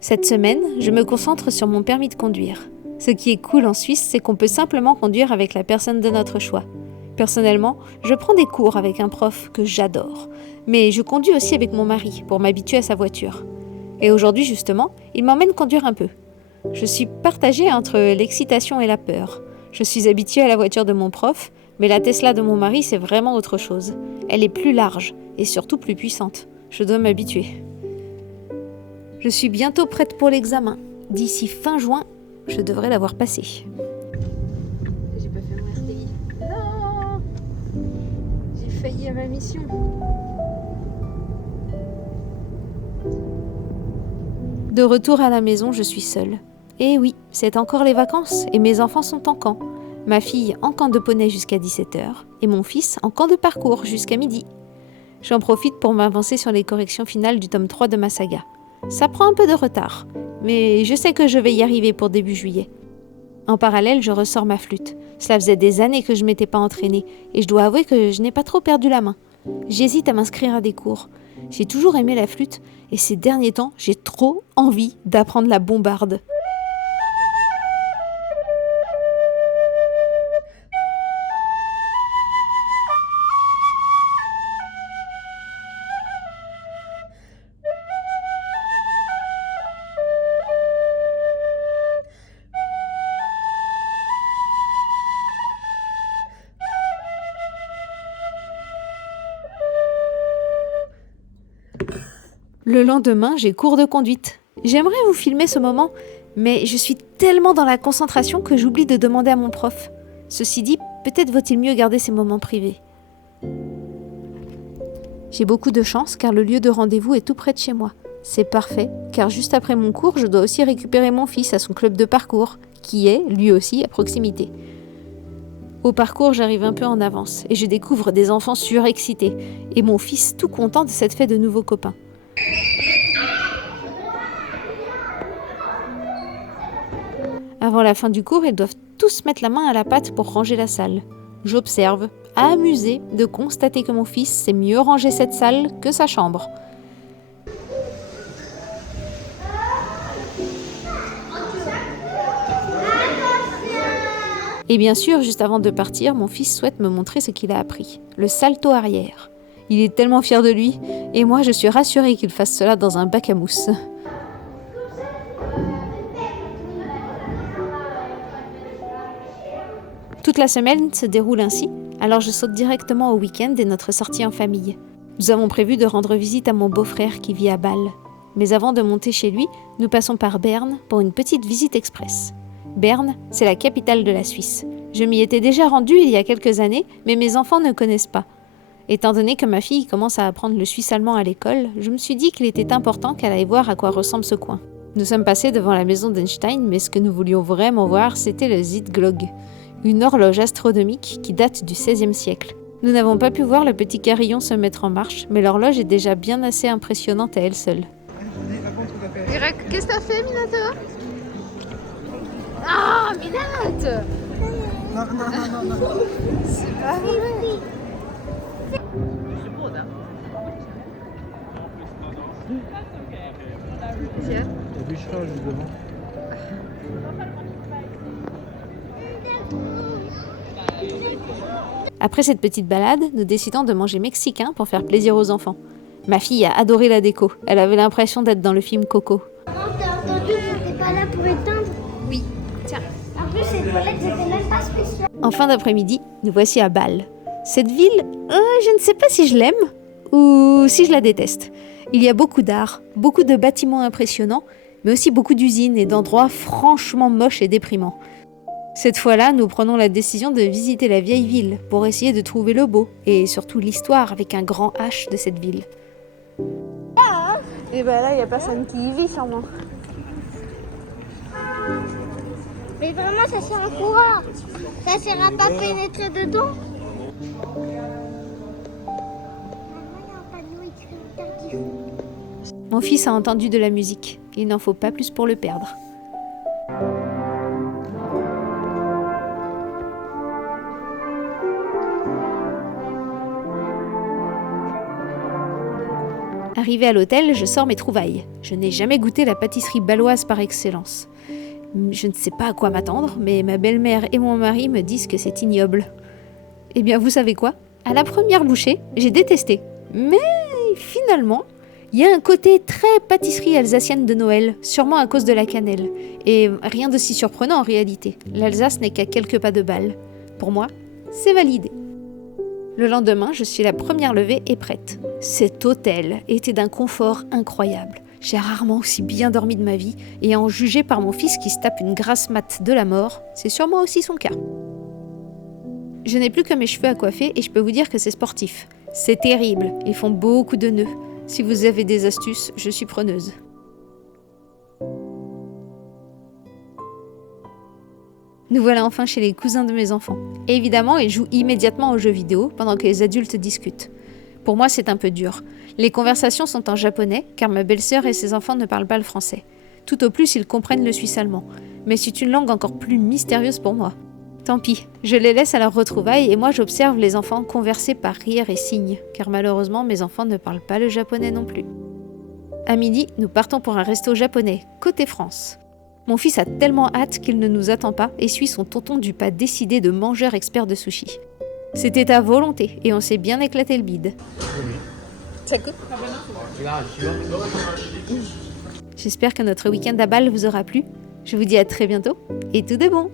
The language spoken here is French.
Cette semaine, je me concentre sur mon permis de conduire. Ce qui est cool en Suisse, c'est qu'on peut simplement conduire avec la personne de notre choix. Personnellement, je prends des cours avec un prof que j'adore, mais je conduis aussi avec mon mari pour m'habituer à sa voiture. Et aujourd'hui justement, il m'emmène conduire un peu. Je suis partagée entre l'excitation et la peur. Je suis habituée à la voiture de mon prof, mais la Tesla de mon mari, c'est vraiment autre chose. Elle est plus large et surtout plus puissante. Je dois m'habituer. Je suis bientôt prête pour l'examen. D'ici fin juin, je devrais l'avoir passé. J'ai pas fait mon RTI. Non! J'ai failli à ma mission. De retour à la maison, je suis seule. Et oui, c'est encore les vacances et mes enfants sont en camp. Ma fille en camp de poney jusqu'à 17h et mon fils en camp de parcours jusqu'à midi. J'en profite pour m'avancer sur les corrections finales du tome 3 de ma saga. Ça prend un peu de retard, mais je sais que je vais y arriver pour début juillet. En parallèle, je ressors ma flûte. Cela faisait des années que je m'étais pas entraînée et je dois avouer que je n'ai pas trop perdu la main. J'hésite à m'inscrire à des cours. J'ai toujours aimé la flûte et ces derniers temps, j'ai trop envie d'apprendre la bombarde. Le lendemain, j'ai cours de conduite. J'aimerais vous filmer ce moment, mais je suis tellement dans la concentration que j'oublie de demander à mon prof. Ceci dit, peut-être vaut-il mieux garder ces moments privés. J'ai beaucoup de chance car le lieu de rendez-vous est tout près de chez moi. C'est parfait, car juste après mon cours, je dois aussi récupérer mon fils à son club de parcours, qui est, lui aussi, à proximité. Au parcours, j'arrive un peu en avance et je découvre des enfants surexcités et mon fils tout content de s'être fait de nouveaux copains. Avant la fin du cours, ils doivent tous mettre la main à la pâte pour ranger la salle. J'observe, amusée de constater que mon fils sait mieux ranger cette salle que sa chambre. Et bien sûr, juste avant de partir, mon fils souhaite me montrer ce qu'il a appris, le salto arrière. Il est tellement fier de lui, et moi je suis rassurée qu'il fasse cela dans un bac à mousse. Toute la semaine se déroule ainsi, alors je saute directement au week-end et notre sortie en famille. Nous avons prévu de rendre visite à mon beau-frère qui vit à Bâle. Mais avant de monter chez lui, nous passons par Berne pour une petite visite express. Berne, c'est la capitale de la Suisse. Je m'y étais déjà rendue il y a quelques années, mais mes enfants ne connaissent pas. Étant donné que ma fille commence à apprendre le suisse allemand à l'école, je me suis dit qu'il était important qu'elle aille voir à quoi ressemble ce coin. Nous sommes passés devant la maison d'Einstein, mais ce que nous voulions vraiment voir, c'était le Zeitglogge, une horloge astronomique qui date du XVIe siècle. Nous n'avons pas pu voir le petit carillon se mettre en marche, mais l'horloge est déjà bien assez impressionnante à elle seule. Qu'est-ce que t'as fait, Minato? Ah, Minato! Non. C'est pas vrai. Tiens. Le bûcheron juste devant. Après cette petite balade, nous décidons de manger mexicain pour faire plaisir aux enfants. Ma fille a adoré la déco. Elle avait l'impression d'être dans le film Coco. Maman, t'as entendu, j'étais pas là pour éteindre. Oui, tiens. En plus, ces toilettes, c'était même pas spécial. En fin d'après-midi, nous voici à Bâle. Cette ville, je ne sais pas si je l'aime ou si je la déteste. Il y a beaucoup d'art, beaucoup de bâtiments impressionnants, mais aussi beaucoup d'usines et d'endroits franchement moches et déprimants. Cette fois-là, nous prenons la décision de visiter la vieille ville pour essayer de trouver le beau et surtout l'histoire avec un grand H de cette ville. Et ben là, il n'y a personne qui y vit sûrement. Mais vraiment, ça sert à quoi? Ça sert à pas pénétrer dedans? Mon fils a entendu de la musique. Il n'en faut pas plus pour le perdre. Arrivé à l'hôtel, je sors mes trouvailles. Je n'ai jamais goûté la pâtisserie bâloise par excellence. Je ne sais pas à quoi m'attendre, mais ma belle-mère et mon mari me disent que c'est ignoble. Eh bien, vous savez quoi ? À la première bouchée, j'ai détesté. Mais finalement, il y a un côté très pâtisserie alsacienne de Noël, sûrement à cause de la cannelle. Et rien de si surprenant en réalité. L'Alsace n'est qu'à quelques pas de Bâle. Pour moi, c'est validé. Le lendemain, je suis la première levée et prête. Cet hôtel était d'un confort incroyable. J'ai rarement aussi bien dormi de ma vie, et à en juger par mon fils qui se tape une grasse mat de la mort, c'est sûrement aussi son cas. Je n'ai plus que mes cheveux à coiffer et je peux vous dire que c'est sportif. C'est terrible, ils font beaucoup de nœuds. Si vous avez des astuces, je suis preneuse. Nous voilà enfin chez les cousins de mes enfants. Et évidemment, ils jouent immédiatement aux jeux vidéo pendant que les adultes discutent. Pour moi, c'est un peu dur. Les conversations sont en japonais, car ma belle-sœur et ses enfants ne parlent pas le français. Tout au plus, ils comprennent le suisse-allemand. Mais c'est une langue encore plus mystérieuse pour moi. Tant pis, je les laisse à leur retrouvaille et moi j'observe les enfants converser par rire et signes, car malheureusement mes enfants ne parlent pas le japonais non plus. À midi, nous partons pour un resto japonais, côté France. Mon fils a tellement hâte qu'il ne nous attend pas et suit son tonton du pas décidé de mangeur expert de sushi. C'était à volonté et on s'est bien éclaté le bide. Ça coûte ? J'espère que notre week-end à Bâle vous aura plu. Je vous dis à très bientôt et tout de bon.